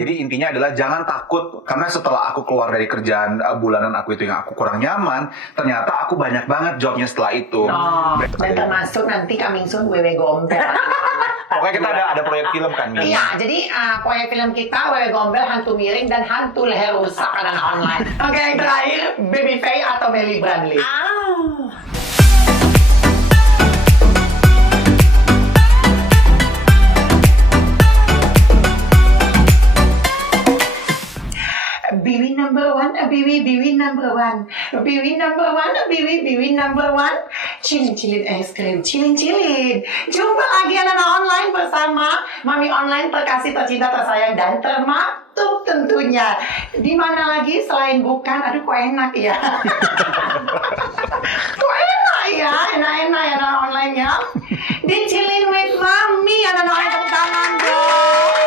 Jadi intinya adalah jangan takut, karena setelah aku keluar dari kerjaan bulanan aku itu yang aku kurang nyaman, ternyata aku banyak banget jobnya setelah itu. Dan termasuk nanti coming soon Wewe Gombel. Pokoknya kita ada proyek film kan, Mi? Iya, jadi proyek film kita Wewe Gombel, Hantu Miring, dan Hantu Leher Rusak anak online. Oke, yang terakhir Baby Faye atau Melly Branley. Biwi number one, biwi number one, biwi number one, biwi number one. Cilin es krim, cilin. Jumpa lagi anak-anak online bersama Mami Online terkasih, tercinta, tersayang, dan termaktub tentunya. Di mana lagi selain bukan, aduh kok enak ya. Kok enak ya, enak-enak ya anak online ya. Di Chillin with Mami, anak-anak online tepuk tangan dong.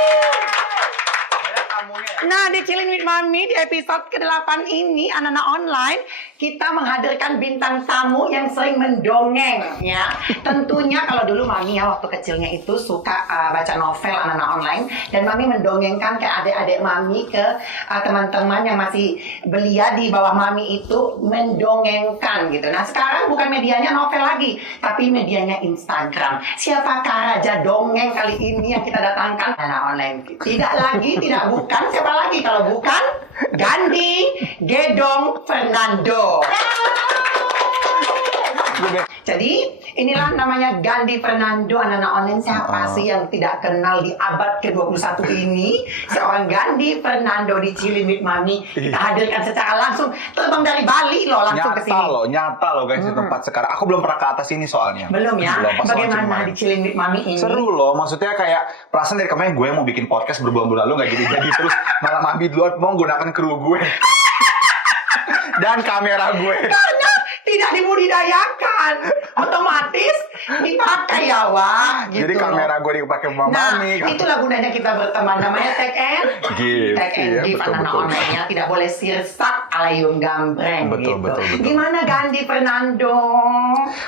Nah, di Chillin with Mami di episode ke-8 ini anak-anak online kita menghadirkan bintang tamu yang sering mendongeng ya. Tentunya kalau dulu Mami ya waktu kecilnya itu suka baca novel anak-anak online, dan Mami mendongengkan ke adik-adik Mami, ke teman-teman yang masih belia di bawah Mami itu mendongengkan gitu. Nah, sekarang bukan medianya novel lagi, tapi medianya Instagram. Siapakah raja dongeng kali ini yang kita datangkan? Anak online. Tidak lagi, tidak bukan. Siapa lagi kalau bukan Gandhi Gedong Fernando. Jadi inilah namanya Gandhi Fernando, anak-anak online. Siapa sih yang tidak kenal di abad ke-21 ini? Seorang Gandhi Fernando di Chillin with Mami. Kita hadirkan secara langsung, terbang dari Bali loh langsung ke sini. Nyata loh guys di tempat sekarang. Aku belum pernah ke atas ini soalnya. Belum ya? Bagaimana di Chillin with Mami ini? Seru loh, maksudnya kayak perasaan dari kemarin gue mau bikin podcast berbulan-bulan lalu gak jadi terus malah Mami duluan mau gunakan kru gue dan kamera gue. Karena tidak dibudidayakan, otomatis dipakai ya Wak. Gitu. Jadi kamera gue dipakai sama Mami. Nah, itulah gunanya kita berteman, namanya take and give. Take and give, anak-anak online ya. Tidak boleh sirsak alayum gambreng betul, gitu. Betul. Gimana Gandhi Fernando?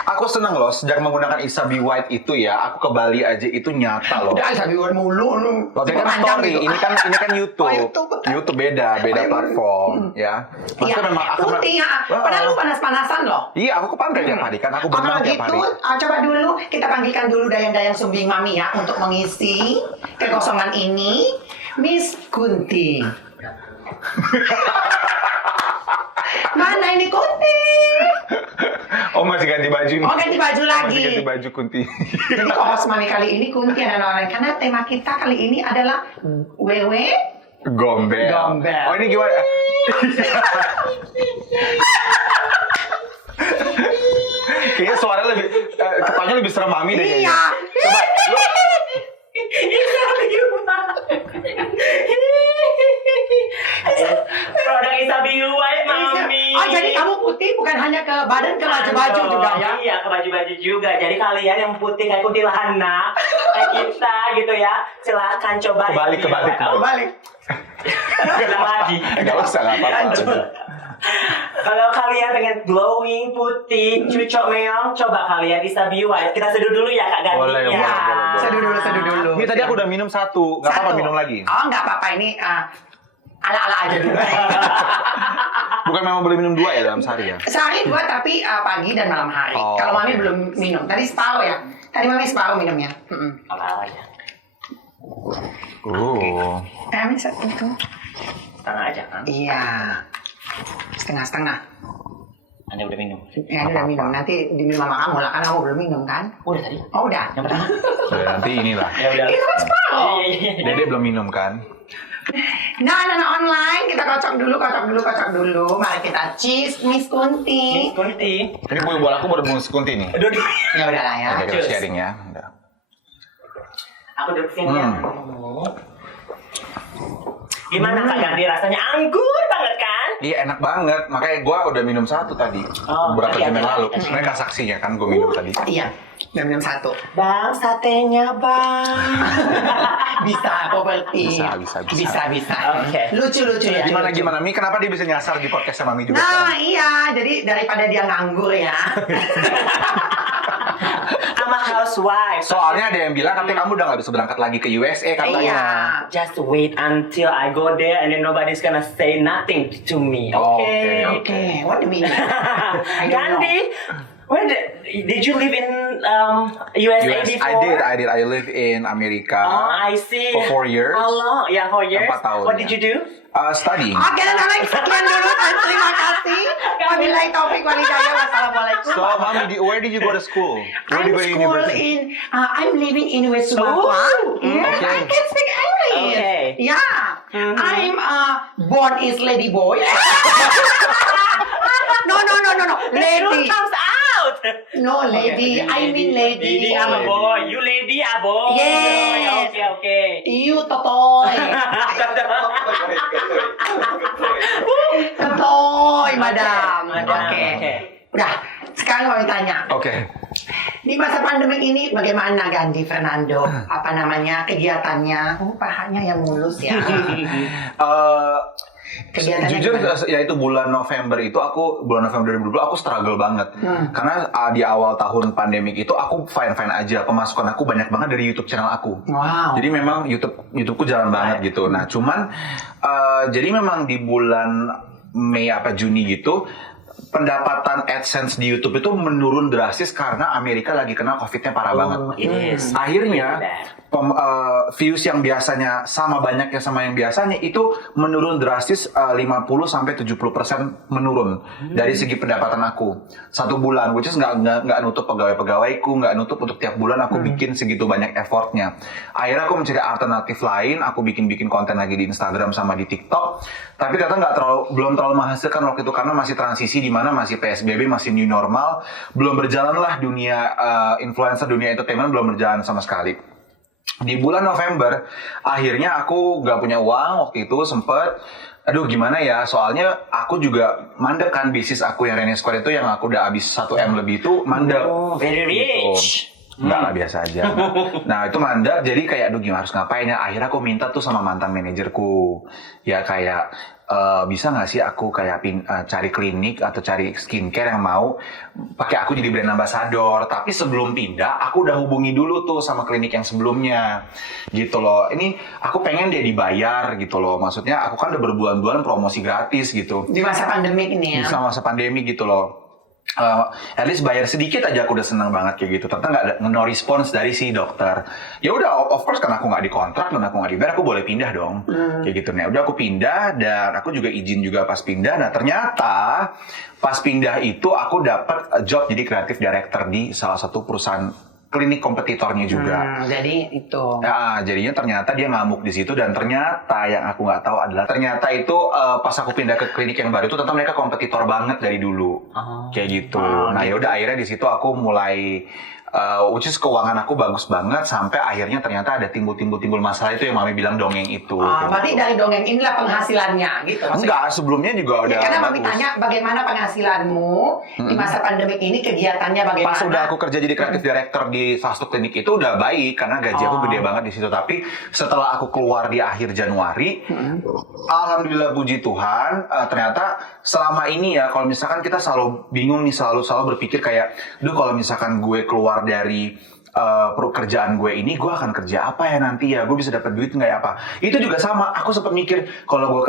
Aku seneng loh sejak menggunakan Isabi White itu ya. Aku ke Bali aja itu nyata loh. Udah Isabi White mulu lu. Loh, kan story, gitu. ini kan YouTube. YouTube beda platform ya. Iya, memang putih ya. Padahal lu panas-panasan loh. Iya, aku ke pantai tiap hari kan. Aku berenang tiap hari. Coba dulu kita panggilkan dulu dayang-dayang sumbing Mami ya untuk mengisi kekosongan ini. Miss Kunti. Mana ini Kunti? Oh, masih ganti baju nih. Oh, ganti baju lagi. Masih ganti baju Kunti. Jadi host Mami kali ini Kunti anak-anak, karena tema kita kali ini adalah Wewe Gombel. Oh, ini gimana? Kayaknya suaranya lebih, ketanya lebih serem Mami deh kayaknya. Iya. Coba, lu. Produk Isabi White, Mami. Oh, jadi kamu putih bukan hanya ke badan, ke baju-baju juga ya? Iya, ke baju-baju juga. Jadi kalian yang putih kayak kuntilanak, kayak kita gitu ya, silakan coba. Kebalik. Kenapa lagi? Gak usah, gak apa-apa. Kalau kalian pengen glowing, putih, cucok meong, coba kalian Isabi White. Kita seduh dulu ya Kak Gandhi. Boleh. Seduh dulu. Ini tadi aku udah minum satu, gak apa-apa minum lagi. Oh, gak apa-apa, ini ala-ala aja dulu. Bukan memang boleh minum 2 ya dalam sehari ya? Sehari 2 tapi pagi dan malam hari. Oh, kalau Mami okay. belum minum, tadi separuh ya. Tadi Mami separuh minumnya. Ala-ala aja. Mami satu itu. Setengah aja kan? Iya. Setengah-setengah. Anda udah minum? Ya, udah minum. Nanti diminum sama kamu lah, kan kamu belum minum kan? Udah tadi. Oh, udah. Yang pertama. Nanti inilah. Ya udah. Itu kan separuh. Dede belum minum kan? Nah, anak online, kita kocok dulu. Mari kita cheese, Miss Kunti. Ini bola aku baru Miss Kunti nih. Dua-dua. Ya udah lah ya. Oke, kita sharing ya. Udah. Aku duduk sini ya. Gimana Kak Gandhi, rasanya anggur banget kan? Iya, enak banget. Makanya gue udah minum satu tadi. Beberapa jam yang lalu. Mereka saksinya kan gue minum tadi. Iya, udah minum satu. Bang, satenya bang. Bisa, properti. Bisa. Oke. Lucu ya. Gimana Mi? Kenapa dia bisa nyasar di podcast sama Mi juga? Nah, iya. Jadi daripada dia nganggur ya. I'm a housewife. Soalnya ada yang bilang katanya kamu udah nggak bisa berangkat lagi ke USA katanya. Iya. Just wait until I go there and then nobody's gonna say nothing to me. Oh, Okay. Okay, what do you mean? I don't know. Gandhi, did you live in USA US, before? I did. I live in America. Oh, I see. For 4 years. How long? Yeah, 4 years. 4 tahun, What ya. did you do? Studying. Oke, dan baik, sekian dulu dan terima kasih. Wabillahi taufik walhidayah. Wassalamualaikum. So, Mami, where did you go to school? Where I'm did you go to school university? I'm living in West Sumatra. Oh, Yes, okay. I can speak English. Okay. Yeah. I'm born is lady boy. No. The truth Lady. comes out. No, lady. I mean lady. Lady, I'm a boy. You lady, a boy. Yes. Okay. You totoy. Totoy, madam. Oke. Udah, sekarang mau tanya. Oke. Di masa pandemi ini bagaimana Gandhi Fernando? Apa namanya kegiatannya? Pahanya yang mulus ya. Kegiatannya Jujur gimana? ya itu bulan November 2020 aku struggle banget karena di awal tahun pandemik itu aku fine aja, pemasukan aku banyak banget dari YouTube channel aku. Wow. Jadi memang YouTubeku jalan banget gitu. Nah cuman jadi memang di bulan Mei apa Juni gitu pendapatan AdSense di YouTube itu menurun drastis karena Amerika lagi kena COVID-nya parah banget. It is. Akhirnya views yang biasanya sama banyaknya sama yang biasanya itu menurun drastis 50-70% menurun dari segi pendapatan aku satu bulan, which is nggak nutup pegawai-pegawaiku, nggak nutup untuk tiap bulan aku bikin segitu banyak effortnya. Akhirnya aku mencari alternatif lain, aku bikin konten lagi di Instagram sama di TikTok, tapi ternyata belum terlalu menghasilkan waktu itu karena masih transisi di mana masih PSBB, masih new normal, belum berjalan lah dunia influencer, dunia entertainment belum berjalan sama sekali. Di bulan November, akhirnya aku gak punya uang waktu itu sempet, aduh gimana ya, soalnya aku juga mandek kan bisnis aku yang Rene Square itu yang aku udah habis 1M lebih itu mandek. Oh, very rich. Enggak lah, biasa aja. Nah itu mandek, jadi kayak aduh gimana harus ngapain ya. Akhirnya aku minta tuh sama mantan manajerku, ya kayak bisa nggak sih aku kayak cari klinik atau cari skincare yang mau pakai aku jadi brand ambassador. Tapi sebelum pindah, aku udah hubungi dulu tuh sama klinik yang sebelumnya, gitu loh. Ini aku pengen dia dibayar gitu loh. Maksudnya aku kan udah berbulan-bulan promosi gratis gitu. Di masa pandemi ini ya. Di masa pandemi gitu loh. At least bayar sedikit aja aku udah senang banget kayak gitu. Ternyata nggak ada no response dari si dokter. Ya udah, of course karena aku nggak dikontrak dan aku nggak dibayar, aku boleh pindah dong. Kayak gitu. Nah udah aku pindah dan aku juga izin juga pas pindah. Nah ternyata pas pindah itu aku dapat job jadi creative director di salah satu perusahaan klinik kompetitornya juga. Jadi itu. Nah, jadinya ternyata dia ngamuk di situ dan ternyata yang aku nggak tahu adalah ternyata itu pas aku pindah ke klinik yang baru itu ternyata mereka kompetitor banget dari dulu. Kayak gitu. Nah, yaudah akhirnya di situ aku mulai which is keuangan aku bagus banget sampai akhirnya ternyata ada timbul masalah itu yang Mami bilang dongeng itu. Berarti gitu. dari dongeng inilah penghasilannya gitu. Enggak, sebelumnya juga udah Ya, karena Mami bagus. tanya bagaimana penghasilanmu di masa pandemi ini, kegiatannya bagaimana? Pas udah aku kerja jadi creative director di salah satu klinik itu udah baik karena gaji aku gede banget di situ. Tapi setelah aku keluar di akhir Januari, alhamdulillah puji Tuhan, ternyata selama ini ya kalau misalkan kita selalu bingung nih, selalu berpikir kayak, duh kalau misalkan gue keluar dari pekerjaan gue ini, gue akan kerja apa ya nanti ya, gue bisa dapat duit nggak ya apa. Itu juga sama, aku sempat mikir kalau gue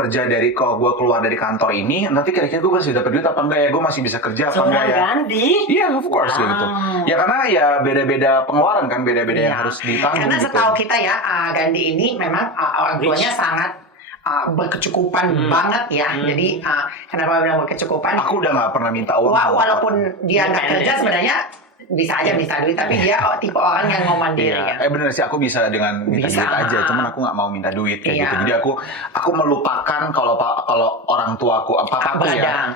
keluar dari kantor ini, nanti kira-kira gue masih dapat duit apa enggak ya, gue masih bisa kerja apa enggak ya. Gandhi. Iya, of course kayak gitu. Ya karena ya beda-beda pengeluaran kan, beda-beda yang harus ditanggung. Karena gitu. setahu kita ya, Gandhi ini memang orang tuanya sangat berkecukupan banget ya. Jadi kenapa bilang berkecukupan? Aku udah nggak pernah minta uang. Walaupun dia nggak kerja sebenarnya bisa aja minta duit, tapi dia tipe orang yang mau mandiri ya. Bener sih, aku bisa dengan minta Bisa. duit aja, cuman aku nggak mau minta duit kayak Iya. gitu. Jadi aku melupakan kalau orang tuaku, papaku ya,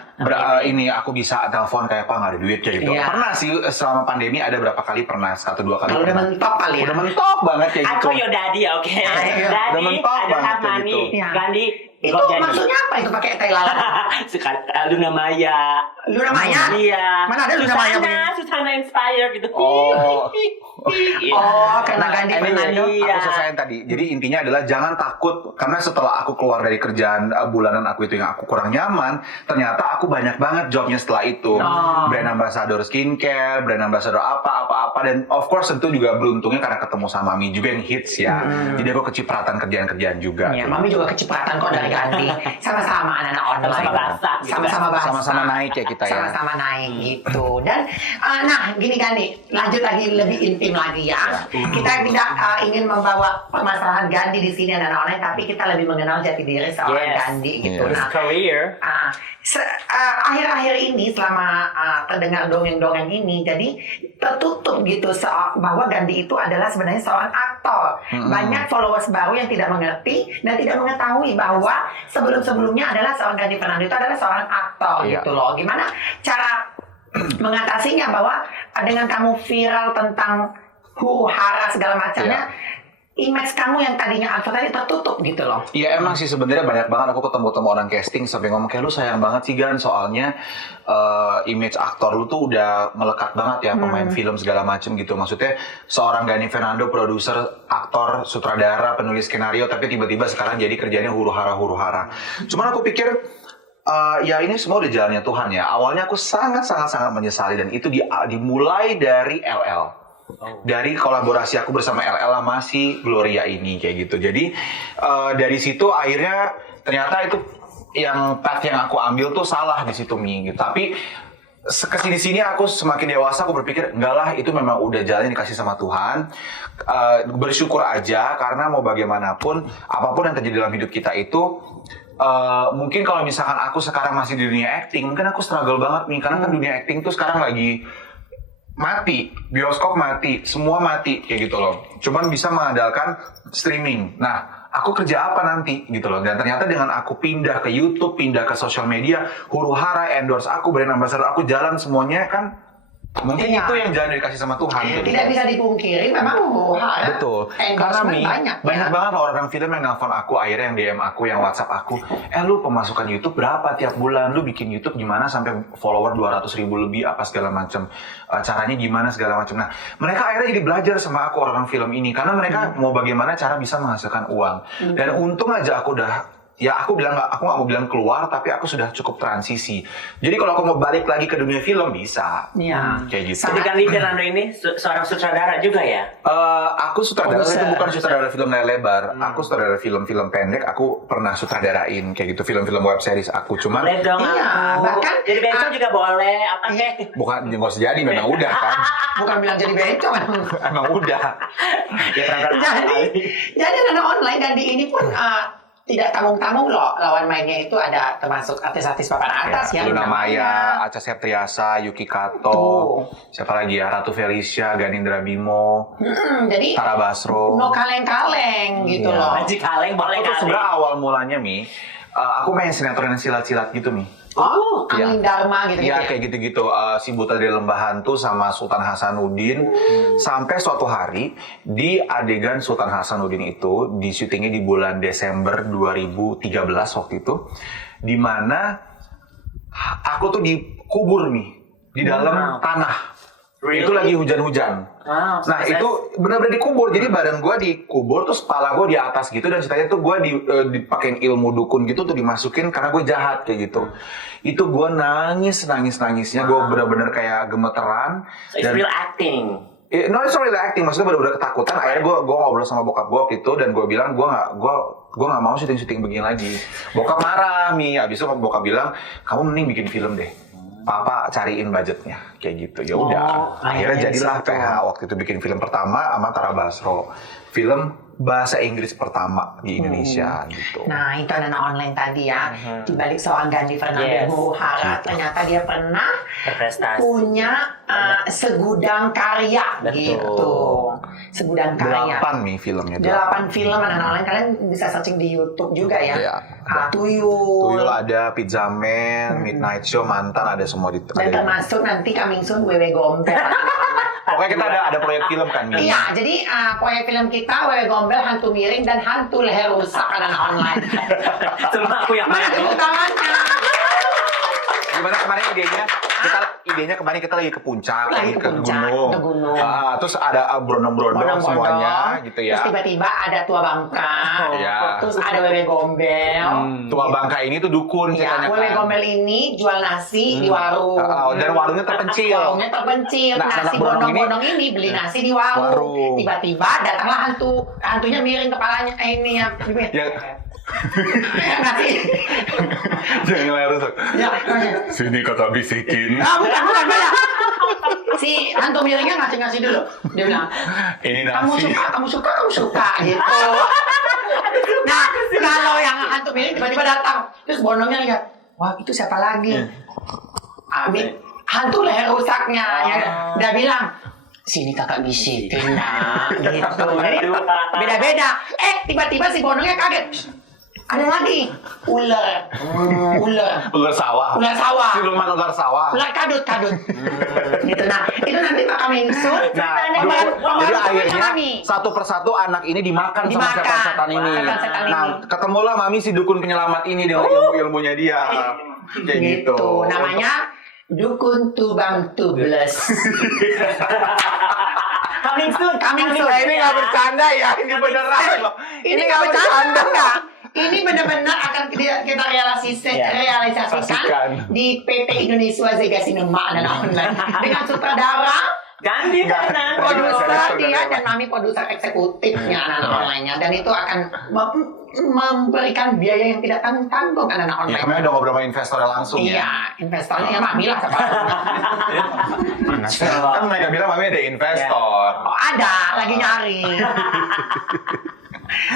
ini aku bisa telepon kayak apa nggak ada duit kayak gitu. Iya. Pernah sih selama pandemi ada berapa kali pernah, 1-2 kali. Kalau udah pernah. mentok kali ya. Udah mentok banget kayak I gitu. call your daddy, okay? Iya. Daddy, Udah mentok I don't banget have kayak money. gitu. Iya. Gandhi, Itu got daddy. maksudnya apa itu pakai tai lalat? Luna Maya. Luna Maya? Iya. Mana ada Luna Maya? Susana Inspired. fire gitu. Oh. Karena Gandhi Anyway, Fernando. Iya. aku selesaiin tadi. Jadi intinya adalah jangan takut karena setelah aku keluar dari kerjaan bulanan aku itu yang aku kurang nyaman, ternyata aku banyak banget jobnya setelah itu. Brand ambassador skincare, brand ambassador apa dan of course tentu juga beruntungnya karena ketemu sama Mami juga yang hits ya. Jadi aku kecipratan kerjaan-kerjaan juga. Ya, Mami juga kecipratan kok dari Gandhi. Sama-sama anak-anak online. Sama-sama basah gitu. Sama-sama basah. Sama-sama naik ya kita ya. Sama-sama naik gitu. Dan nah gini Gandhi, lanjut lagi lebih intim lagi ya. Kita tidak ingin membawa permasalahan Gandhi di sini anak-anak online, tapi kita lebih mengenal jati diri seorang Gandhi gitu. His career. Akhir-akhir ini selama terdengar dongeng-dongeng ini, jadi tertutup gitu bahwa Gandhi itu adalah sebenarnya seorang aktor. Banyak followers baru yang tidak mengerti dan tidak mengetahui bahwa sebelum-sebelumnya adalah seorang Gandhi Fernando itu adalah seorang aktor gitu loh. Gimana cara mengatasinya bahwa dengan kamu viral tentang huru-hara segala macamnya, image kamu yang tadinya aktor tadi tertutup gitu loh. Iya emang sih sebenarnya banyak banget aku ketemu orang casting sampai ngomong kayak lu sayang banget sih Gan soalnya image aktor lu tuh udah melekat banget ya pemain film segala macem gitu. Maksudnya seorang Gandhi Fernando produser, aktor, sutradara, penulis skenario tapi tiba-tiba sekarang jadi kerjanya huru-hara. Cuman aku pikir ya ini semua udah jalannya Tuhan ya. Awalnya aku sangat menyesali dan itu dimulai dari LL. Dari kolaborasi aku bersama LL sama si Gloria ini kayak gitu. Jadi dari situ akhirnya ternyata itu yang path yang aku ambil tuh salah di situ Mi gitu. Tapi kesini-sini aku semakin dewasa aku berpikir enggak lah itu memang udah jalan yang dikasih sama Tuhan. Bersyukur aja karena mau bagaimanapun apapun yang terjadi dalam hidup kita itu mungkin kalau misalkan aku sekarang masih di dunia acting mungkin aku struggle banget nih karena kan dunia acting tuh sekarang lagi mati, bioskop mati, semua mati kayak gitu loh. Cuman bisa mengandalkan streaming. Nah, aku kerja apa nanti gitu loh. Dan ternyata dengan aku pindah ke YouTube, pindah ke sosial media, huru-hara endorse aku, brand ambassador aku jalan semuanya kan mungkin itu yang jalan dikasih sama Tuhan. Tidak bisa dipungkiri memang huru-hara. Betul. Karena Mi, banyak banget orang film yang nelfon aku, akhirnya yang DM aku, yang WhatsApp aku, lu pemasukan YouTube berapa tiap bulan? Lu bikin YouTube gimana sampai follower 200.000 lebih apa segala macam? Caranya gimana segala macam. Nah, mereka akhirnya jadi belajar sama aku orang film ini karena mereka mau bagaimana cara bisa menghasilkan uang. Dan untung aja aku udah aku nggak mau bilang keluar, tapi aku sudah cukup transisi. Jadi kalau aku mau balik lagi ke dunia film bisa, kayak gitu. Tapi Gandhi Fernando ini seorang sutradara juga ya? Aku sutradara itu bukan sutradara film layar lebar. Aku sutradara film-film pendek. Aku pernah sutradarain kayak gitu film-film web series aku. Cuman boleh dong bahkan jadi bencong juga boleh. Apa kek? bukan nggak usah jadi, memang udah kan. Bukan bilang jadi bencong. Emang udah. Ya jadi anak online Gandhi ini pun tidak tanggung-tanggung loh lawan mainnya itu ada termasuk artis-artis papan atas ya. Luna Maya, Acha Septriasa, Yuki Kato, siapa lagi ya, Ratu Felicia, Ganindra Bimo, jadi Tara Basro. no kaleng-kaleng gitu loh. Haji kaleng boleh Aku tuh kaleng. sebenarnya awal mulanya Mi, aku main sinetron silat-silat gitu Mi. Angling Dharma gitu. Iya kayak gitu-gitu, si Buta dari Lembah Hantu sama Sultan Hasanuddin. Sampai suatu hari di adegan Sultan Hasanuddin itu di syutingnya di bulan Desember 2013 waktu itu, di mana aku tuh dikubur nih di dalam tanah. Really? Itu lagi hujan-hujan. Nah itu benar-benar dikubur. Jadi badan gue dikubur, terus kepala gue di atas gitu, dan ceritanya tuh gue dipakein ilmu dukun gitu tuh dimasukin karena gue jahat kayak gitu. Itu gue nangis-nangisnya, gue benar-benar kayak gemeteran. So it's real acting. No, it's not really acting. Maksudnya benar-benar ketakutan. Akhirnya gue ngobrol sama bokap gue gitu, dan gue bilang gue nggak mau syuting begini lagi. Bokap marah Mi. Abis itu bokap bilang kamu mending bikin film deh. Papa cariin budgetnya kayak gitu. Ya udah. Akhirnya jadilah PH waktu itu bikin film pertama sama Tara Basro. Film bahasa Inggris pertama di Indonesia gitu. Nah itu anak online tadi ya. Di balik seorang Gandhi Fernando huru-hara, ternyata dia pernah berprestasi, punya segudang karya. Betul. Gitu. Segudang karya. 8 nih filmnya. 8 film anak online, kalian bisa searching di YouTube juga ya. Iya. Tuyul ada, Pizza Man, Midnight Show, Mantan, ada semua di. dan termasuk nanti coming soon Wewe Gombel. Pokoknya kita ada proyek film kan Mi. Iya, jadi proyek film kita Wewe Gombel, Hantu Miring, dan Hantu Leher Rusak anak online. Cuma aku yang main. Mana tepuk tangannya? Gimana kemarin idenya? idenya kemarin kita lagi ke puncak, Lagi ke puncak, gunung. ke gunung. Terus ada brondong-brondong semuanya gitu ya. Terus tiba-tiba ada tua bangka. Iya. Terus ada wewe gombel. Tua Bangka ini tuh dukun Ya, ceritanya wewe kan. gombel ini jual nasi di warung. Dan warungnya terpencil. Warungnya terpencil. Nah, Nasi anak brondong bondong-bondong ini beli nasi di warung. Warung. Tiba-tiba datanglah hantu. Hantunya miring kepalanya. Ini ya. Ya, Nasi. jangan lerus. Ya, Sini kata bisikin. bukan. Si hantu miringnya ngasih dulu. Dia bilang, Ini kamu nasi. suka gitu. Nah, kalau yang hantu miring tiba-tiba datang, terus bondongnya lihat, wah itu siapa lagi? Hantu leher rusaknya, ya. Dia bilang, sini kakak bisikin nak, gitu. Jadi beda-beda. Tiba-tiba si bondongnya kaget. Ada lagi, ular. Ular sawah. Ular sawah. Siluman ular sawah. Ular kadut. Gitu. Nah, itu nanti Pak Kamingsun. Nah, jadi akhirnya satu persatu anak ini dimakan sama setan ini. setan ini. Nah, ketemulah Mami si dukun penyelamat ini dengan ilmu-ilmunya dia. Kayak gitu. Namanya Dukun Tubang Tubles. Coming soon. Ini nggak bercanda ya, ini beneran loh. Ini nggak bercanda enggak? Ini benar-benar akan kita realisasikan di PT Indonesia Zega Cinema dan online dengan sutradara Ganti karena produser dia dan Mami produser eksekutifnya anak-anak online-nya, dan itu akan memberikan biaya yang tidak tanggung anak-anak Ya, online. kami udah ngobrol sama investornya langsung ya. Iya, investornya ya Mami lah Kan mereka bilang Mami ada investor. Oh, ada, lagi nyari.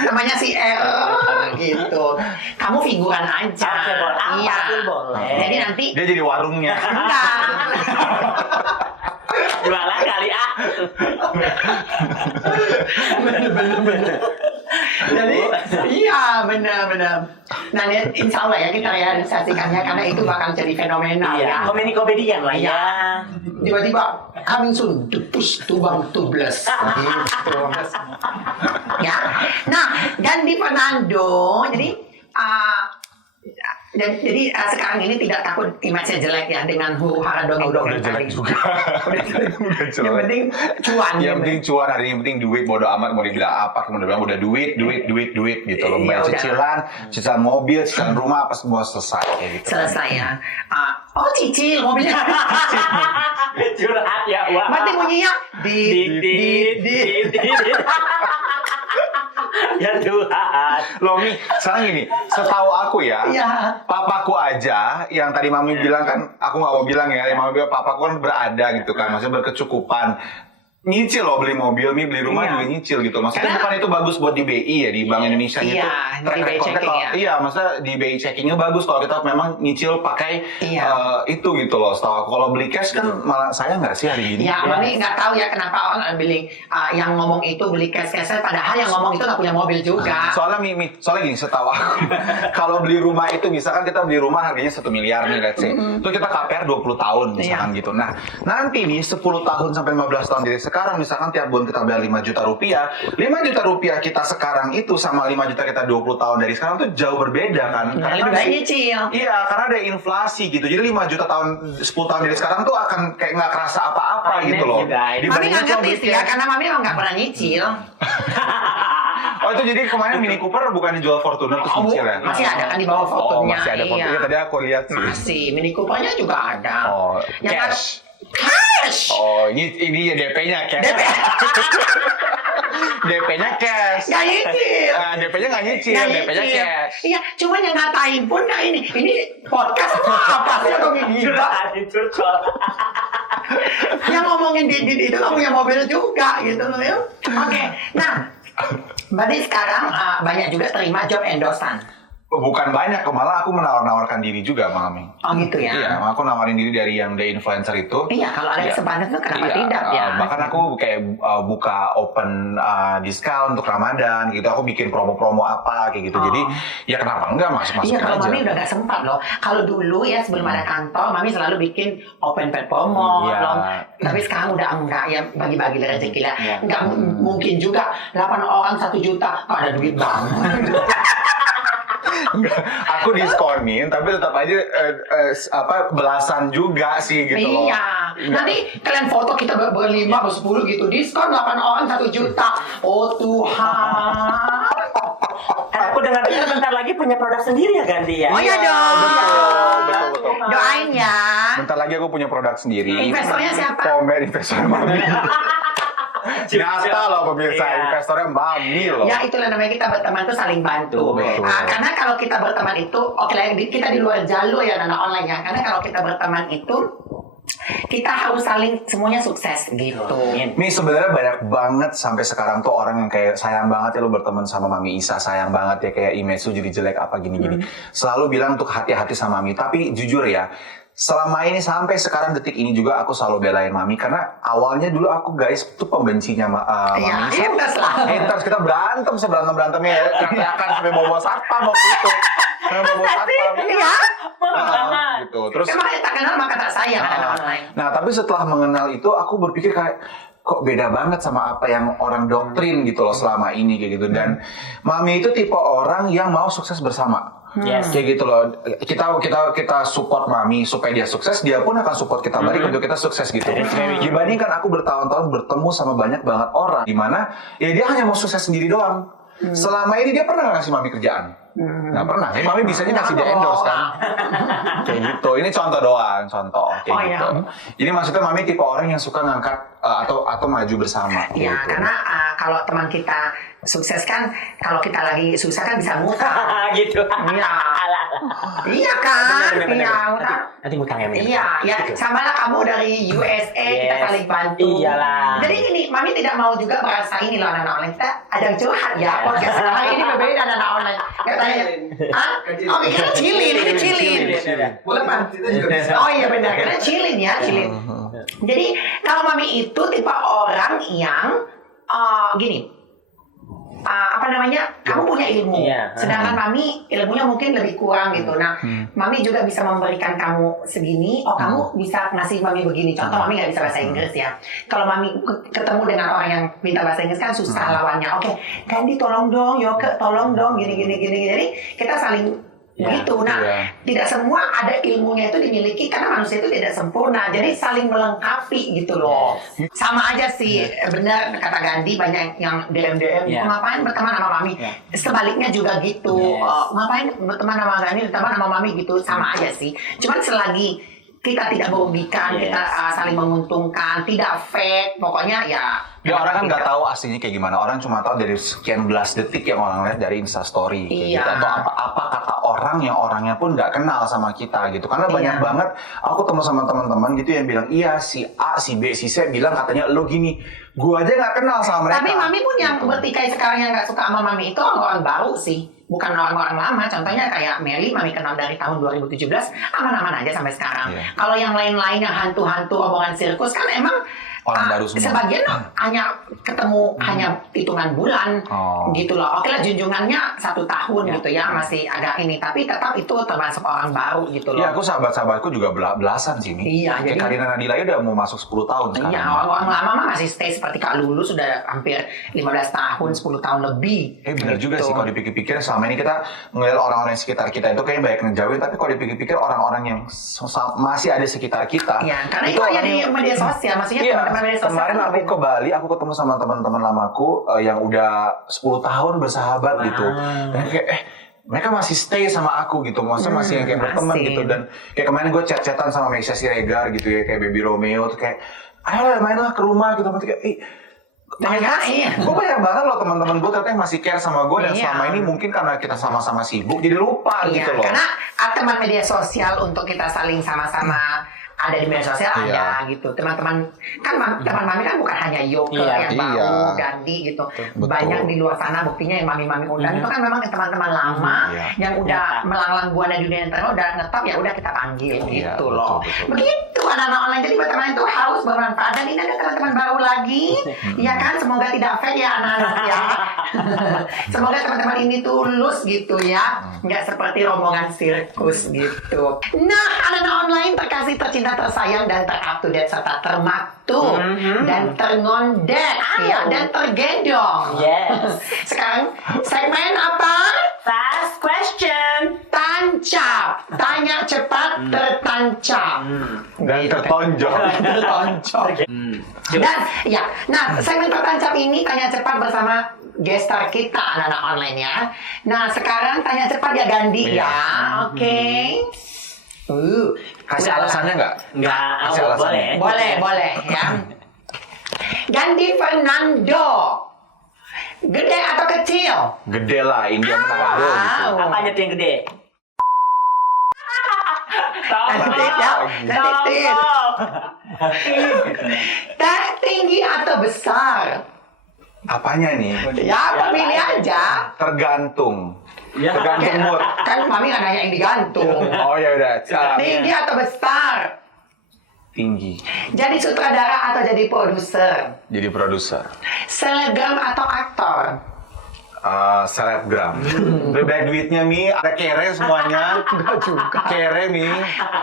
Namanya si R gitu. Kamu figuran aja. Oke, boleh. Iya. Apapun boleh. Jadi nanti Dia jadi warungnya. enggak. jualan kali Bener. Jadi iya benar. Nah insya Allah ya kita realisasikannya karena itu bakal jadi fenomenal ya. Komedian lah ya. Tiba-tiba Kamingsun tupus tubang tubles gitu. Ya. Nah, dan di Fernando jadi sekarang ini tidak takut image-nya jelek ya dengan huru hara dongeng Udah jelek juga. Udah jelek. Yang penting cuan. Yang penting cuan, hari ini yang penting duit, bodo amat mau dibilang apa, mau dibilang udah duit gitu loh. Bayar cicilan mobil, cicilan rumah, apa semua selesai kayak gitu. Selesai ya. Oh cicil mobilnya. Curhat ya, wah. Mati bunyinya Dit. Ya Tuhan. Loh Mi, sekarang gini, setahu aku ya, Iya. papaku aja yang tadi Mami bilang kan, aku nggak mau bilang ya, yang Mami bilang papaku kan berada gitu kan, maksudnya berkecukupan. Nyicil loh beli mobil, beli rumah juga nyicil gitu. Maksudnya bukan itu bagus buat di BI ya, di Bank Indonesia itu. di BI checking ya. Iya, maksudnya di BI checkingnya bagus kalau kita memang nyicil pakai itu gitu loh. Setahu aku kalau beli cash kan malah sayang nggak sih hari ini? Ya, Mami nggak tahu ya kenapa orang beli yang ngomong itu beli cash-cashan, padahal yang ngomong itu nggak punya mobil juga. Soalnya soalnya gini, setahu aku kalau beli rumah itu misalkan kita beli rumah harganya 1 miliar nih let's say. Terus kita KPR 20 tahun misalkan gitu. Nah, nanti nih 10 tahun sampai 15 tahun dari sekarang misalkan tiap bulan kita bayar 5 juta rupiah. 5 juta rupiah kita sekarang itu sama 5 juta kita 20 tahun dari sekarang tuh jauh berbeda kan. Nah, lebih baik nyicil. Iya, karena ada inflasi gitu. Jadi 5 juta tahun 10 tahun dari sekarang tuh akan kayak nggak kerasa apa-apa gitu loh. Mami nggak ngerti sih ya, karena Mami emang nggak pernah nyicil. Oh itu jadi kemarin Mini Cooper bukan dijual Fortuner terus nyicil ya? Masih ada kan di bawah fotonya. Masih ada Fortuner. Iya, tadi aku lihat sih. Masih, Mini Coopernya juga ada. Oh, Yang cash. Cash. Oh, ini ya DP-nya cash. DP-nya cash. Nggak nyicil. DP-nya nggak nyicil, Nggak DP-nya nyicil. cash. Iya, cuman yang ngatain pun nah ini podcast apa sih atau gila? Yang ngomongin di itu nggak punya mobil juga gitu loh ya. Oke, nah berarti sekarang banyak juga terima job endorsan. Bukan banyak, malah aku menawar-nawarkan diri juga, Mami. Oh gitu ya? Iya, aku nawarin diri dari yang The Influencer itu. Iya, kalau ada kesempatan tuh kenapa tidak ya? Bahkan aku kayak buka open discount untuk Ramadan gitu. Aku bikin promo-promo apa kayak gitu. Jadi ya kenapa enggak masuk-masuk Iya, kalau aja. Mami udah gak sempat loh. Kalau dulu ya sebelum ada kantor, Mami selalu bikin open promo. Tapi sekarang udah enggak ya, bagi-bagi rezeki lah. Enggak mungkin juga 8 orang 1 juta. Ada duit banget. Enggak, aku diskonin tapi tetap aja belasan juga sih gitu loh. Iya. Nanti kalian foto kita berlima, bersepuluh gitu, diskon 8 orang 1 juta. Oh Tuhan. Aku dengar bentar lagi punya produk sendiri ya Gandhi ya. Oh iya dong. Betul. Doain ya. Bentar lagi aku punya produk sendiri. Investornya siapa? Pomer investor Mami. Nyata loh pemirsa, Iya. investornya Mami loh. Ya itulah namanya kita berteman tuh saling bantu. Betul. Karena kalau kita berteman itu, oke lah kita di luar jalur ya anak online ya. Karena kalau kita berteman itu kita harus saling semuanya sukses gitu. Mi sebenarnya banyak banget sampai sekarang tuh orang yang kayak sayang banget ya lu berteman sama Mami Isa, sayang banget ya kayak image lu jadi jelek apa gini-gini. Selalu bilang untuk hati-hati sama Mami, tapi jujur ya, selama ini sampai sekarang detik ini juga aku selalu belain Mami karena awalnya dulu aku guys tuh pembencinya Mami Ya, Isa. haters lah. Haters, kita berantem seberantem-berantemnya ya, teriakan sampai bawa satpam waktu itu. Sampai bawa satpam. Iya. Gitu. Terus Emang tak kenal maka tak sayang anak online. nah, tapi setelah mengenal itu aku berpikir kayak kok beda banget sama apa yang orang doktrin gitu loh selama ini kayak gitu. Dan Mami itu tipe orang yang mau sukses bersama. Yes. Kayak gitu loh. Kita support Mami supaya dia sukses, dia pun akan support kita balik untuk kita sukses gitu. Dibandingkan aku bertahun-tahun bertemu sama banyak banget orang di mana ya dia hanya mau sukses sendiri doang. Selama ini dia pernah nggak ngasih Mami kerjaan? Nggak pernah. Ini Mami bisanya ngasih dia endorse kan? Kayak gitu. Ini contoh doang, contoh kayak gitu. Jadi maksudnya Mami tipe orang yang suka ngangkat atau maju bersama. Ya, gitu. karena kalau teman kita sukses kan, kalau kita lagi susah kan bisa ngutang. gitu. Iya. Iya kan? Bener. Iya, ngutang. Nanti ngutang ya, Min. Iya, ya sama lah kamu dari USA kita Yes. saling bantu. Iyalah. Jadi gini, Mami tidak mau juga merasa ini loh anak online. Kita ada yang curhat ya. Podcast hari ini berbeda anak online. Katanya, ah, oh ini chillin, ini chillin. Boleh Pak, kita juga bisa. Oh iya benar, karena chillin ya, chillin. Jadi kalau Mami itu tipe orang yang gini. Apa namanya? Kamu punya ilmu, Iya. sedangkan Mami ilmunya mungkin lebih kurang gitu. Nah, Mami juga bisa memberikan kamu segini. Oh, kamu bisa ngasih Mami begini. Contoh, Mami nggak bisa bahasa Inggris ya. Kalau Mami ketemu dengan orang yang minta bahasa Inggris kan susah lawannya. Oke, Gandhi tolong dong, Yoke tolong dong, gini. Jadi kita saling begitu. Nah, tidak semua ada ilmunya itu dimiliki karena manusia itu tidak sempurna. Jadi saling melengkapi gitu loh. Sama aja sih, benar kata Gandhi, banyak yang DM ngapain berteman sama Mami. Sebaliknya juga gitu. Ngapain berteman sama Gandhi, berteman sama Mami gitu, sama aja sih. Cuman selagi kita tidak merugikan, kita saling menguntungkan, tidak fake, pokoknya ya. Ya orang kan nggak tahu aslinya kayak gimana. Orang cuma tahu dari sekian belas detik yang orang lihat dari Instastory kayak gitu. Atau apa kata orang yang orangnya pun nggak kenal sama kita gitu. Karena banyak banget aku ketemu sama teman-teman gitu yang bilang iya si A, si B, si C bilang katanya lo gini. Gua aja nggak kenal sama mereka. Tapi Mami pun yang gitu. bertikai sekarang yang nggak suka sama Mami itu orang-orang baru sih. Bukan orang-orang lama. Contohnya kayak Mary, Mami kenal dari tahun 2017, aman-aman aja sampai sekarang. Kalau yang lain-lain yang hantu-hantu omongan sirkus kan emang orang baru semua. Sebagian hanya ketemu hanya hitungan bulan gitu loh. Oke lah junjungannya 1 tahun gitu ya, masih agak ini. Tapi tetap itu termasuk orang baru gitu loh. Iya, aku sahabat-sahabatku juga belasan sih nih. Iya, kayak jadi Karina Nadila udah mau masuk 10 tahun sekarang. iya, orang lama mah masih stay seperti Kak Lulu sudah hampir 15 tahun, 10 tahun lebih. Benar gitu. juga sih kalau dipikir-pikir selama ini kita ngeliat orang-orang di sekitar kita itu kayaknya banyak ngejauhin, tapi kalau dipikir-pikir orang-orang yang masih ada di sekitar kita. Iya, karena itu hanya di media sosial, maksudnya teman-teman media sosial. Kemarin aku ke Bali, aku ketemu sama teman-teman lamaku yang udah 10 tahun bersahabat gitu. Dan kayak mereka masih stay sama aku gitu, maksudnya masih yang kayak berteman gitu. Dan kayak kemarin gue chat-chatan sama Meisha Siregar gitu ya, kayak Baby Romeo tuh kayak ayolah mainlah ke rumah gitu. Kayak gue banyak banget loh teman-teman gue ternyata yang masih care sama gue, dan selama ini mungkin karena kita sama-sama sibuk jadi lupa gitu loh. Karena teman media sosial untuk kita saling sama-sama ada di media sosial ada gitu. Teman-teman kan teman Mami kan bukan hanya Yoke yang baru, Gandhi gitu. Banyak di luar sana buktinya yang Mami undang itu kan memang teman-teman lama yang udah melanglang buana dunia internet, udah ngetop ya udah kita panggil gitu loh. Begitu anak-anak online, jadi buat teman itu harus bermanfaat, dan ini ada teman-teman baru lagi. Iya kan, semoga tidak fake ya anak-anak ya. Semoga teman-teman ini tulus gitu ya, nggak seperti rombongan sirkus gitu. Nah, anak-anak online terkasih tercinta tercinta, tersayang, dan ter-up-to-date, serta termaktu, dan terngondek, ya, dan tergendong. Yes. Sekarang, segmen apa? Fast question. Tancap. Tanya cepat, tertancap. Dan tertonjol. Tertancap. Dan, ya, nah, segmen tertancap ini tanya cepat bersama gestar kita, anak-anak online ya. Nah, sekarang tanya cepat ya Gandhi Iya. ya, oke? Kasih Udah. alasannya nggak? Enggak, Kasih alasannya. boleh. Boleh ya. Gandhi Fernando, gede atau kecil? Gede lah, India Manado gitu. Wow. Apanya tuh yang gede? Nanti ya, nanti tit. Tinggi atau besar? Apanya nih? Ya, pilih aja. Tergantung. Ya. Tergantung mood. Kan mami nggak nanya yang digantung. Oh ya udah, salah. Tinggi atau besar? Tinggi. Jadi sutradara atau jadi produser? Jadi produser. Selebgram atau aktor? Selebgram. Lebih banyak duitnya Mi, ada kere semuanya. Enggak juga. Kere Mi.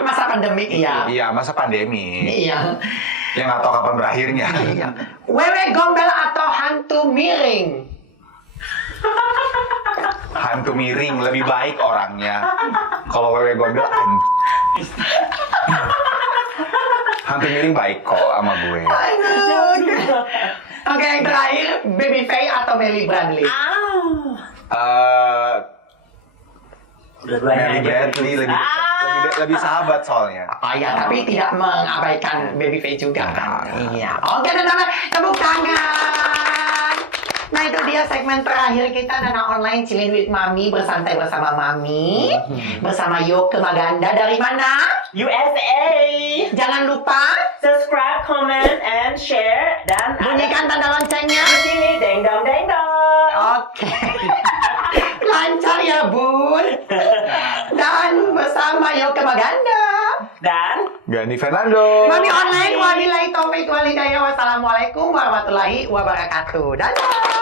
Masa pandemik iya. Iya, masa pandemi. Iya. Yang nggak tahu kapan berakhirnya. Iya. Wewe gombel atau hantu miring? Hantu miring lebih baik orangnya. Kalau wewe gombel hantu miring baik kok sama gue. Aduh. Oke, yang terakhir, Baby Faye atau Melly Bradley? Dua-duanya Melly aja. Bradley lebih sahabat soalnya. Oh ya, tapi tidak mengabaikan Baby Faye juga kan? Iya. Oke, teman-teman, tepuk tangan. Nah, itu dia segmen terakhir kita, Nana Online Chillin with Mami, bersantai bersama Mami, bersama Yoke Maganda dari mana? USA. Jangan lupa Subscribe, comment, and share. Dan bunyikan tanda loncengnya. di sini deng dong deng dong. Oke. Lancar ya, Bun. Dan bersama Yoke Maganda. Dan Gandhi Fernando. Mami Online, wabillahi taufiq wal hidayah. Wassalamualaikum warahmatullahi wabarakatuh. Dadah.